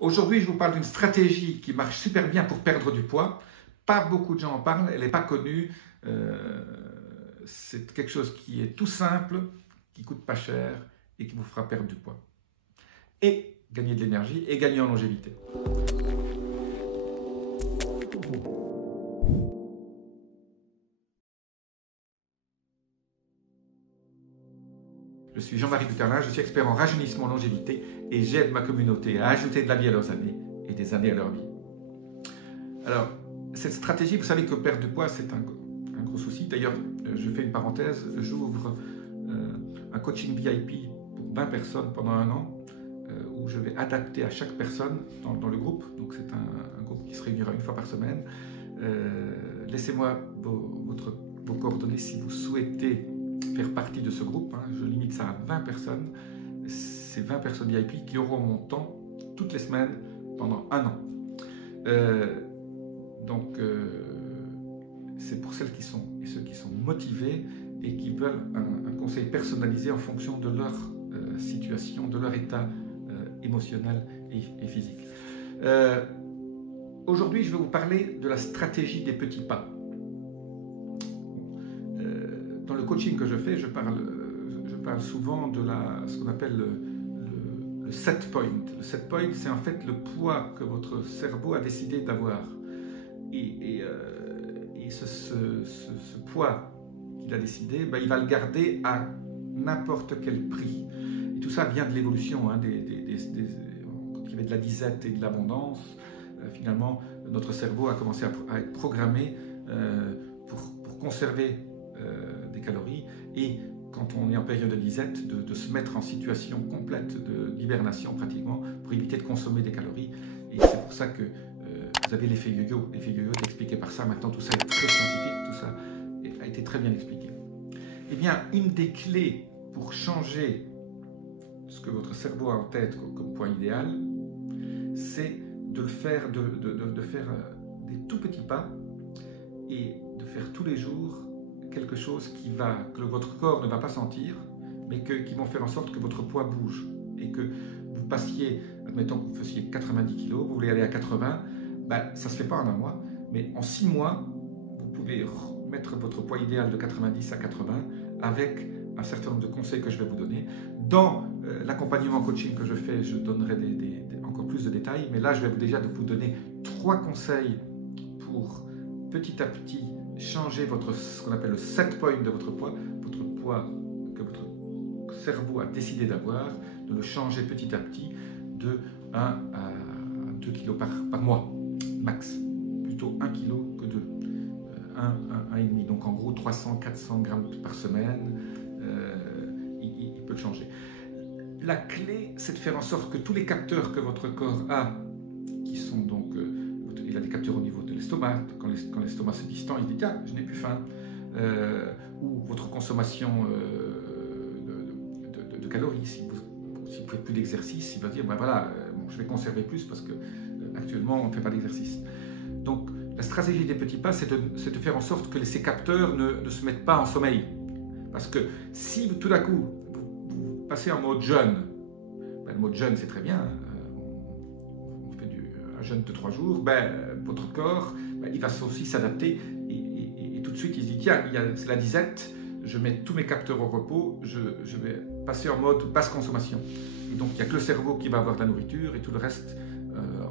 Aujourd'hui, je vous parle d'une stratégie qui marche super bien pour perdre du poids. Pas beaucoup de gens en parlent, elle n'est pas connue. C'est quelque chose qui est tout simple, qui coûte pas cher et qui vous fera perdre du poids. Et gagner de l'énergie et gagner en longévité. Je suis Jean-Marie Bucarlin, je suis expert en rajeunissement longévité et j'aide ma communauté à ajouter de la vie à leurs années et des années à leur vie. Alors, cette stratégie, vous savez que perdre du poids, c'est un gros souci. D'ailleurs, je fais une parenthèse, j'ouvre un coaching VIP pour 20 personnes pendant 1 an où je vais adapter à chaque personne dans le groupe. Donc, c'est un groupe qui se réunira 1 fois par semaine. Laissez-moi vos coordonnées si vous souhaitez faire partie de ce groupe. Je limite ça à 20 personnes. C'est 20 personnes VIP qui auront mon temps toutes les semaines pendant 1 an. C'est pour celles qui sont et ceux qui sont motivés et qui veulent un conseil personnalisé en fonction de leur situation, de leur état émotionnel et physique. Aujourd'hui, je vais vous parler de la stratégie des petits pas. Dans le coaching que je fais, je parle souvent de ce qu'on appelle le set point. Le set point, c'est en fait le poids que votre cerveau a décidé d'avoir. Et ce poids qu'il a décidé, il va le garder à n'importe quel prix. Et tout ça vient de l'évolution. Quand il y avait de la disette et de l'abondance, finalement, notre cerveau a commencé à être programmé pour conserver des calories, et quand on est en période de disette, de se mettre en situation complète d'hibernation pratiquement pour éviter de consommer des calories. Et c'est pour ça que vous avez l'effet yo-yo. L'effet yo-yo est expliqué par ça. Maintenant, tout ça est très scientifique, tout ça a été très bien expliqué. Eh bien, une des clés pour changer ce que votre cerveau a en tête comme poids idéal, c'est de faire des tout petits pas et de faire tous les jours quelque chose que votre corps ne va pas sentir, mais qui vont faire en sorte que votre poids bouge et que vous passiez, admettons que vous fassiez 90 kg, vous voulez aller à 80, ça ne se fait pas en 1 mois, mais en 6 mois, vous pouvez mettre votre poids idéal de 90 à 80 avec un certain nombre de conseils que je vais vous donner. Dans l'accompagnement coaching que je fais, je donnerai encore plus de détails, mais là, je vais déjà vous donner 3 conseils pour petit à petit changer ce qu'on appelle le set point de votre poids que votre cerveau a décidé d'avoir, de le changer petit à petit de 1 à 2 kg par mois, max. Plutôt 1 kg que 2. 1,5. Donc en gros 300-400 grammes par semaine, il peut le changer. La clé, c'est de faire en sorte que tous les capteurs que votre corps a, qui sont donc... il a des capteurs au niveau de l'estomac. Quand l'estomac se distend, il dit « Tiens, je n'ai plus faim ». Ou votre consommation de calories. Si vous ne faites plus d'exercice, il va dire je vais conserver plus parce que actuellement on ne fait pas d'exercice. Donc la stratégie des petits pas, c'est de faire en sorte que ces capteurs ne se mettent pas en sommeil. Parce que si tout d'un coup vous passez en mode jeûne, le mode jeûne c'est très bien, on fait un jeûne de 3 jours, votre corps il va aussi s'adapter et tout de suite il se dit tiens, c'est la disette, je mets tous mes capteurs au repos, je vais passer en mode basse consommation. Et donc il n'y a que le cerveau qui va avoir de la nourriture et tout le reste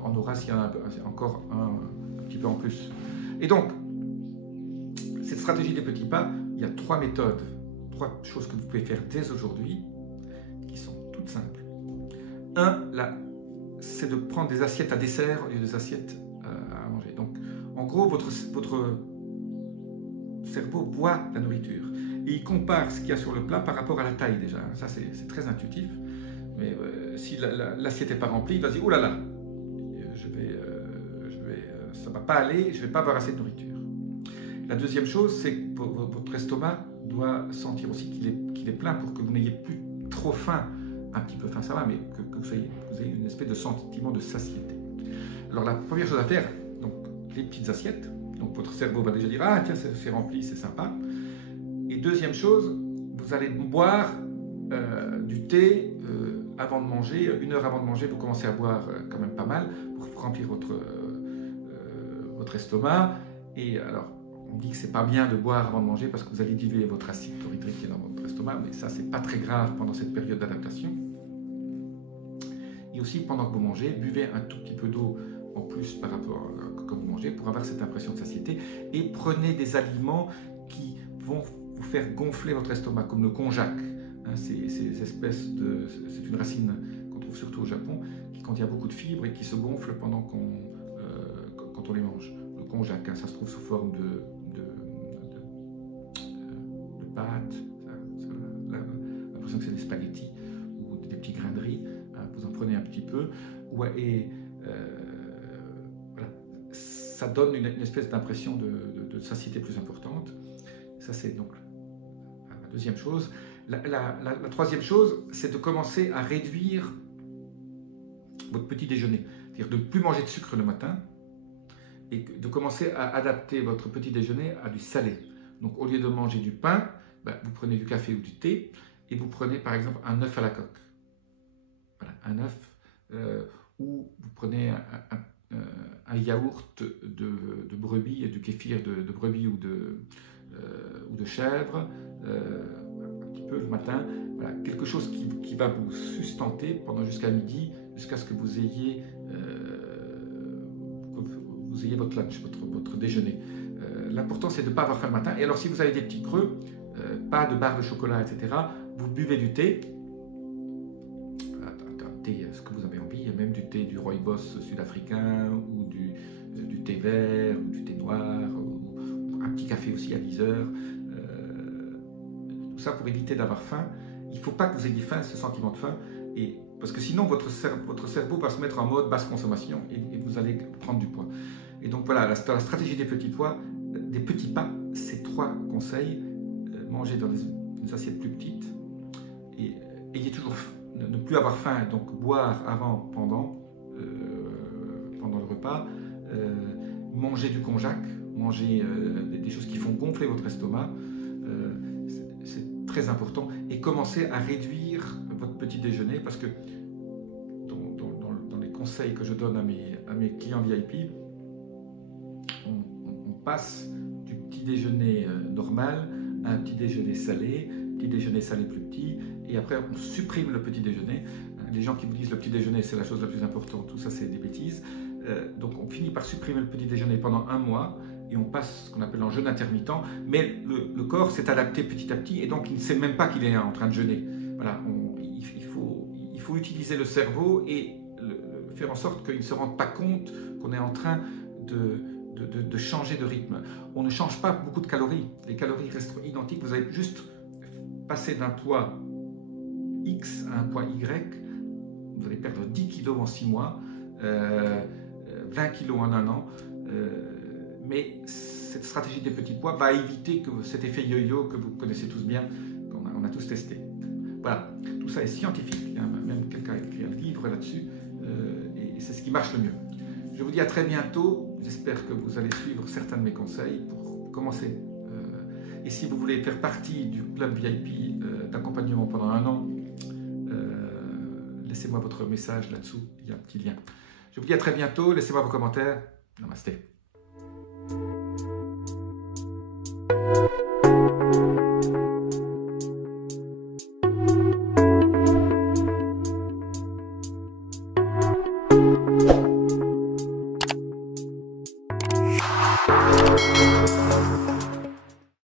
en aura s'il y en a encore un petit peu en plus. Et donc, cette stratégie des petits pas, il y a 3 méthodes, 3 choses que vous pouvez faire dès aujourd'hui qui sont toutes simples. 1, c'est de prendre des assiettes à dessert au lieu des assiettes à manger. Donc, en gros, votre cerveau boit la nourriture et il compare ce qu'il y a sur le plat par rapport à la taille déjà. Ça, c'est très intuitif. Mais si l'assiette n'est pas remplie, il va se dire « Oh là là, ça ne va pas aller, je ne vais pas avoir assez de nourriture. » La deuxième chose, c'est que votre estomac doit sentir aussi qu'il est plein pour que vous n'ayez plus trop faim. Un petit peu faim, ça va, mais que vous ayez une espèce de sentiment de satiété. Alors la première chose à faire, donc les petites assiettes. Donc votre cerveau va déjà dire « Ah tiens, c'est rempli, c'est sympa. » Et deuxième chose, vous allez boire du thé avant de manger, 1 heure avant de manger, vous commencez à boire quand même pas mal pour remplir votre estomac. Et alors, on dit que c'est pas bien de boire avant de manger parce que vous allez diluer votre acide chlorhydrique qui est dans votre estomac, mais ça, c'est pas très grave pendant cette période d'adaptation. Et aussi, pendant que vous mangez, buvez un tout petit peu d'eau en plus par rapport à quand vous mangez pour avoir cette impression de satiété. Et prenez des aliments qui vont vous faire gonfler votre estomac, comme le konjac. C'est une racine qu'on trouve surtout au Japon, qui contient beaucoup de fibres et qui se gonfle quand on les mange. Le konjac, ça se trouve sous forme de pâtes, l'impression que c'est des spaghettis ou des petits grains de riz. Vous en prenez un petit peu, et voilà. Ça donne une espèce d'impression de satiété plus importante. Ça, c'est donc la deuxième chose. La troisième chose, c'est de commencer à réduire votre petit déjeuner. C'est-à-dire de ne plus manger de sucre le matin et de commencer à adapter votre petit déjeuner à du salé. Donc, au lieu de manger du pain, vous prenez du café ou du thé et vous prenez par exemple un œuf à la coque. Voilà, un œuf, ou vous prenez un yaourt de brebis et du kéfir de brebis ou de chèvre, un petit peu le matin. Voilà, quelque chose qui va vous sustenter pendant jusqu'à midi, jusqu'à ce que vous ayez votre lunch, votre déjeuner. L'important, c'est de ne pas avoir faim le matin. Et alors, si vous avez des petits creux, pas de barre de chocolat, etc., vous buvez du thé. Ce que vous avez envie, il y a même du thé du rooibos sud-africain ou du thé vert ou du thé noir, ou un petit café aussi à 10 heures. Tout ça pour éviter d'avoir faim. Il ne faut pas que vous ayez faim, ce sentiment de faim, parce que sinon votre cerveau va se mettre en mode basse consommation et vous allez prendre du poids. Et donc voilà, la stratégie des petits pas, c'est 3 conseils. Manger dans des assiettes plus petites et ayez toujours faim. Ne plus avoir faim, donc boire avant, pendant le repas, manger du konjac, manger des choses qui font gonfler votre estomac, c'est très important, et commencer à réduire votre petit déjeuner, parce que dans les conseils que je donne à mes clients VIP, on passe du petit déjeuner normal à un petit déjeuner salé plus petit, et après on supprime le petit déjeuner. Les gens qui vous disent le petit déjeuner c'est la chose la plus importante, tout ça c'est des bêtises. Donc on finit par supprimer le petit déjeuner pendant 1 mois et on passe ce qu'on appelle en jeûne intermittent, mais le corps s'est adapté petit à petit et donc il ne sait même pas qu'il est en train de jeûner. Voilà, il faut utiliser le cerveau et faire en sorte qu'il ne se rende pas compte qu'on est en train de changer de rythme. On ne change pas beaucoup de calories, les calories restent identiques, vous allez juste passer d'un poids X à un poids Y, vous allez perdre 10 kg en 6 mois, 20 kg en 1 an, mais cette stratégie des petits poids va éviter que cet effet yo-yo que vous connaissez tous bien, qu'on a tous testé. Voilà, tout ça est scientifique, hein, même quelqu'un a écrit un livre là-dessus, et c'est ce qui marche le mieux. Je vous dis à très bientôt, j'espère que vous allez suivre certains de mes conseils pour commencer. Et si vous voulez faire partie du club VIP d'accompagnement pendant 1 an, laissez-moi votre message là-dessous, il y a un petit lien. Je vous dis à très bientôt, laissez-moi vos commentaires. Namasté.